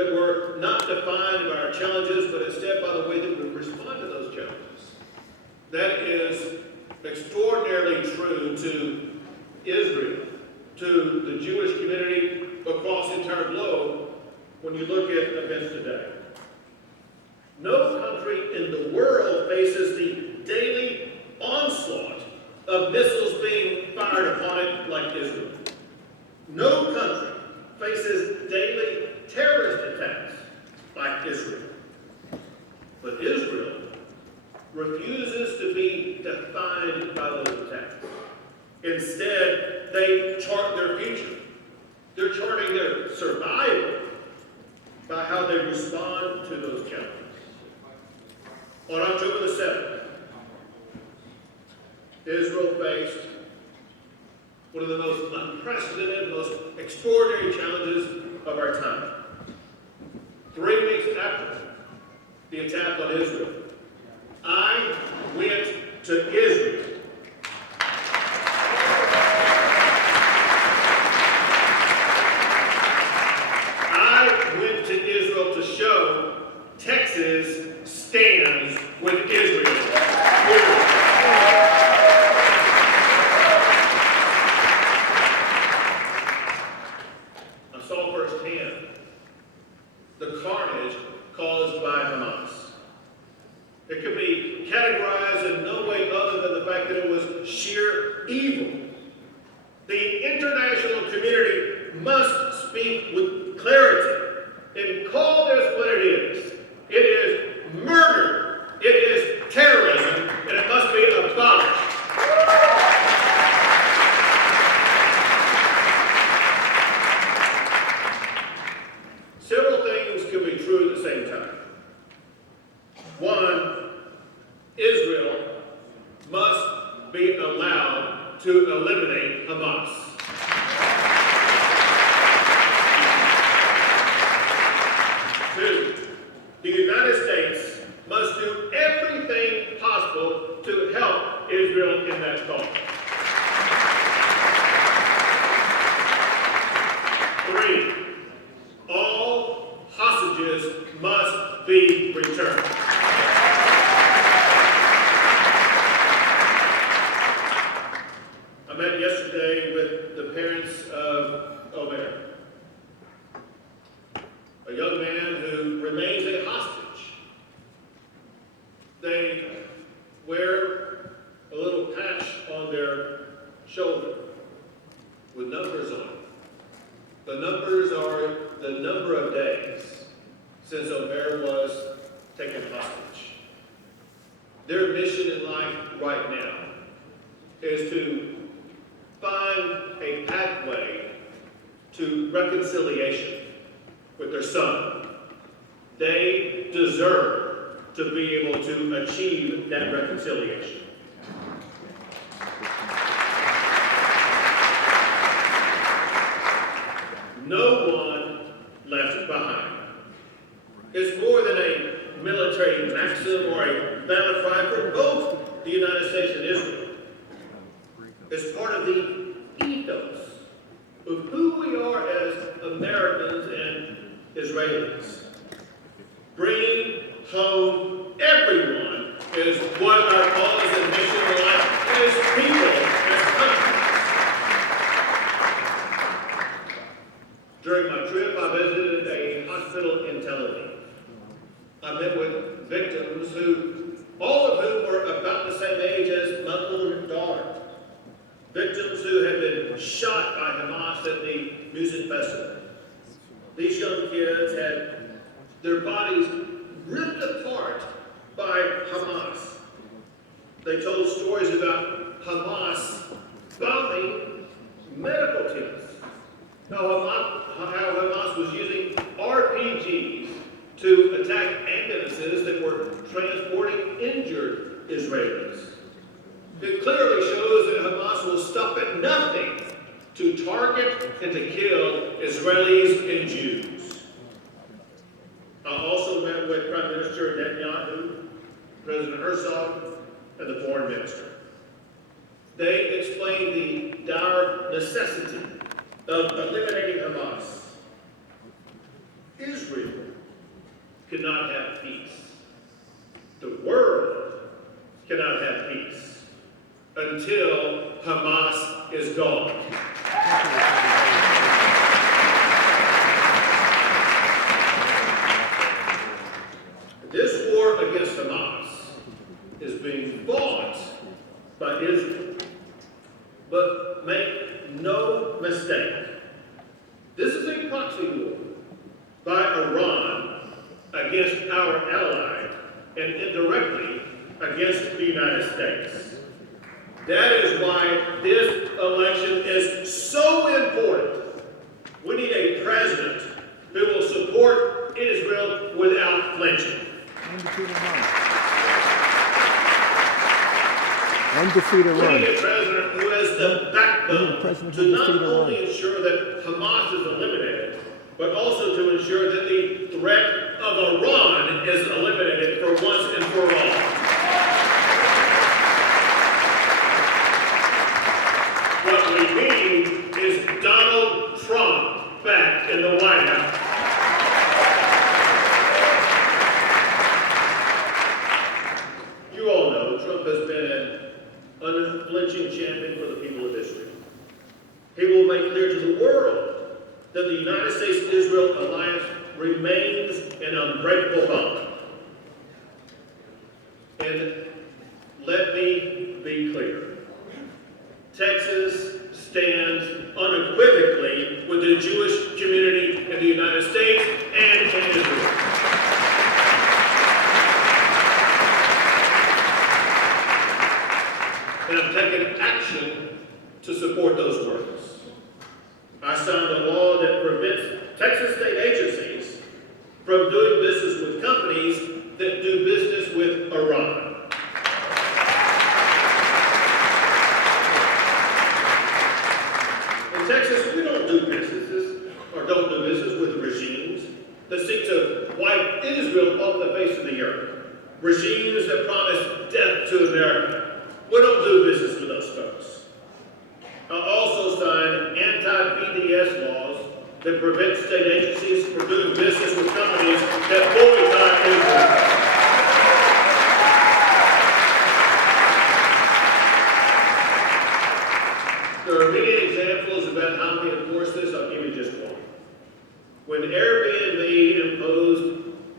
that we're not defined by our challenges, but instead by the way that we respond to those challenges. That is extraordinarily true to Israel, to the Jewish community across the entire globe when you look at events today. No country in the world faces the daily onslaught of missiles being fired upon it like Israel. No country faces daily terrorist attacks like Israel. But Israel refuses to be defined by those attacks. Instead, they chart their future. They're charting their survival by how they respond to those challenges. On October the 7th, Israel faced one of the most unprecedented, most extraordinary challenges of our time. 3 weeks after the attack on Israel, I went to Israel. I went to Israel to show Texas stands with Israel. I saw firsthand the carnage caused by Hamas. It could be categorized in no way other than the fact that it was sheer evil. The international community must speak with clarity and call this what it is. It is murder. It is terrorism, and it must be abolished. Several things can be true at the same time. One, Israel must be allowed to eliminate Hamas. Two, the United States must do everything possible to help Israel in that cause. Three, all hostages must be returned. I met yesterday with the parents of Omer, a young man who remains a hostage. They wear a little patch on their shoulder with numbers on it. The numbers are the number of days since Omer was taken hostage. Their mission in life right now is to find a pathway to reconciliation with their son. They deserve to be able to achieve that reconciliation. No one left behind. It's more than a military maxim or a battle cry for both the United States and Israel. It's part of the ethos of who we are as Americans and Israelis. Bringing home everyone is what our cause and mission in life as people, as countries. During my trip, I visited a hospital in Tel Aviv. I met with victims all of whom were about the same age as my own daughter. Victims who had been shot by Hamas at the music festival. These young kids had their bodies ripped apart by Hamas. They told stories about Hamas bombing medical teams. How Hamas was using RPGs to attack ambulances that were transporting injured Israelis. It clearly shows that Hamas will stop at nothing to target and to kill Israelis and Jews. I also met with Prime Minister Netanyahu, President Herzog, and the Foreign Minister. They explained the dire necessity of eliminating Hamas. Israel by Iran against our ally and indirectly against the United States. That is why this election is so important. We need a president who will support Israel without flinching. Undefeated We run. need a president who has the backbone to not only ensure that Hamas is eliminated, but also to ensure that the threat of Iran is eliminated for once and for all. What we need is Donald Trump back in the White House. You all know Trump has been an unflinching champion for the people of Israel. He will make clear to the world that the United States-Israel alliance remains an unbreakable bond. And let me be clear. Texas stands unequivocally with the Jewish community in the United States and in Israel. And I'm taking action to support those words. I signed a law that prevents Texas state agencies from doing business with companies that do business with Iran. In Texas, we don't do business with regimes that seek to wipe Israel off the face of the earth. Regimes that promise death to America. We don't do business with those folks. I also signed anti-BDS laws that prevent state agencies from doing business with companies that boycott Israel. There are many examples about how we enforce this. I'll give you just one. When Airbnb imposed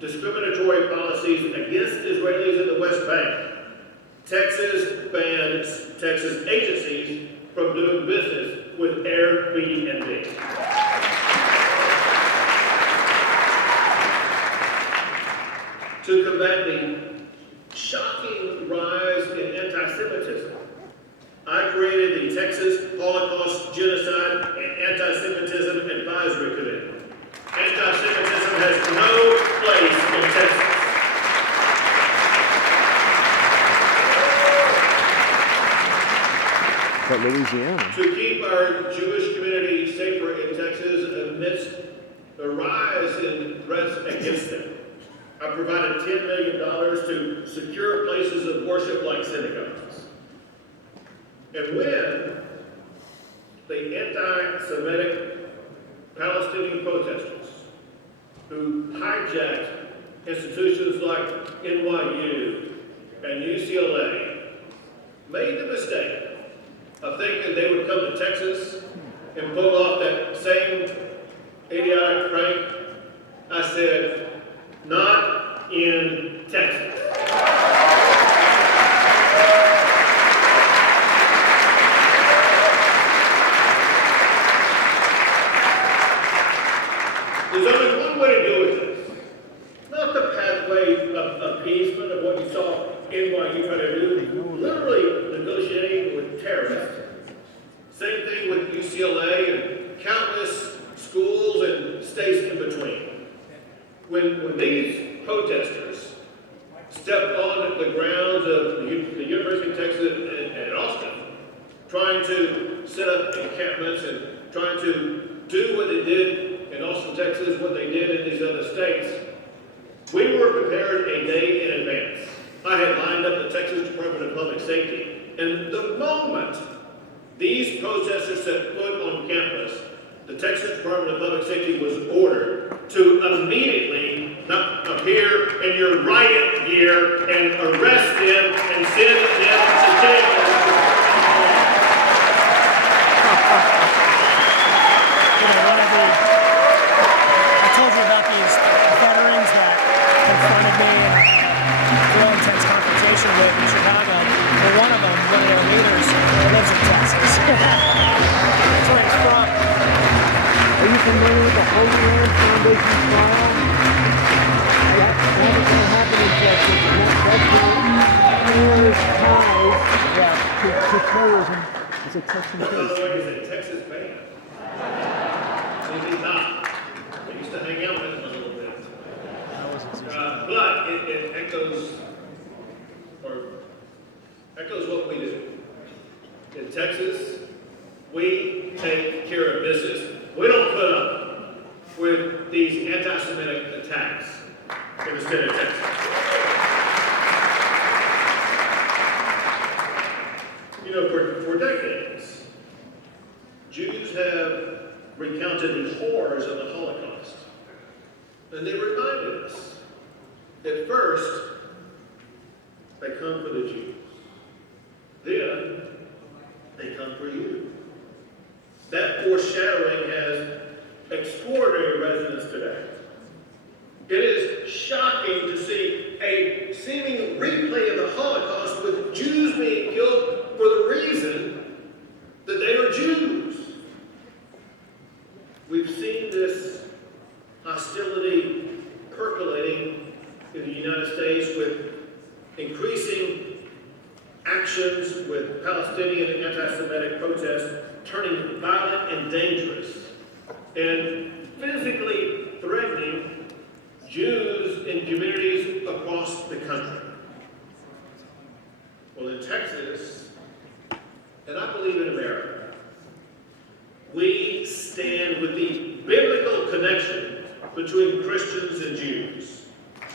discriminatory policies against Israelis in the West Bank, Texas bans Texas agencies from doing business with Airbnb. To combat the shocking rise in anti-Semitism, I created the Texas Holocaust, Genocide, and Anti-Semitism Advisory Committee. Anti-Semitism has no place in Texas. But Louisiana. To keep our Jewish community safer in Texas amidst the rise in threats against them, I provided $10 million to secure places of worship like synagogues. And when the anti-Semitic Palestinian protesters who hijacked institutions like NYU and UCLA made the mistake of thinking they would come to Texas and pull off that same idiotic prank, I said, not in Texas. There's only one way to deal with this. Not the pathway of appeasement of what you saw NYU try to do, literally negotiating with terrorists. Same thing with UCLA and countless schools and states in between. When these protesters stepped on the grounds of the University of Texas and Austin, trying to set up encampments and trying to do what they did in Austin, Texas, what they did in these other states, we were prepared a day in advance. I had lined up the Texas Department of Public Safety, and the moment these protesters set foot on campus, the Texas Department of Public Safety was ordered to immediately appear in your riot gear and arrest them and send them to jail. I told you about these veterans that confronted me in a real intense confrontation with in Chicago. Well, one of them, one of their leaders, lives in Texas. That's where he's from. Are you familiar with the Holy Land Foundation trial. That hasn't going to happen in Texas. And that's Florida's ties to terrorism. It's a Texan By the case. way, is it Texas band? Maybe not. I used to hang out with them a little bit. But it echoes what we do. In Texas, we take care of business. We don't put up with these anti-Semitic attacks in the state of Texas. You know, for decades, Jews have recounted the horrors of the Holocaust. And they reminded us that first, they come for the Jews. Then, they come for you. That foreshadowing has extraordinary resonance today. It is shocking to see a seeming replay of the Holocaust with Jews being killed for the reason that they are Jews. We've seen this hostility percolating in the United States with increasing actions with Palestinian and anti-Semitic protests turning violent and dangerous and physically threatening Jews in communities across the country. Well, in Texas, and I believe in America, we stand with the biblical connection between Christians and Jews.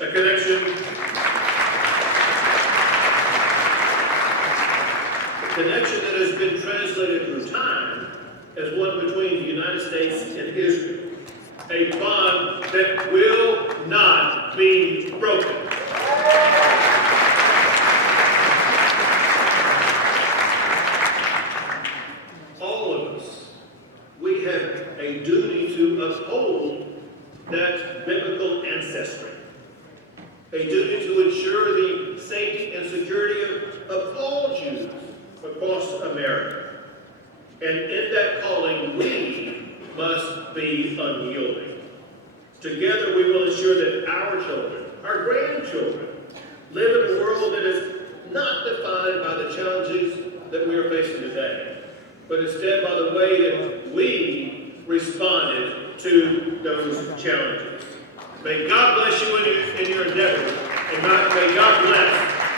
A connection that has been translated through time as one between the United States and Israel. A bond that will not be broken. All of us, we have a duty to uphold that biblical ancestry. A duty to ensure the safety and security of all Jews across America. And in that calling, we must be unyielding. Together, we will ensure that our children, our grandchildren, live in a world that is not defined by the challenges that we are facing today, but instead by the way that we responded to those challenges. May God bless you in your endeavors, and may God bless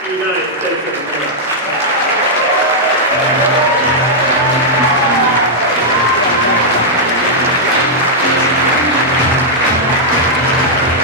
the United States of America.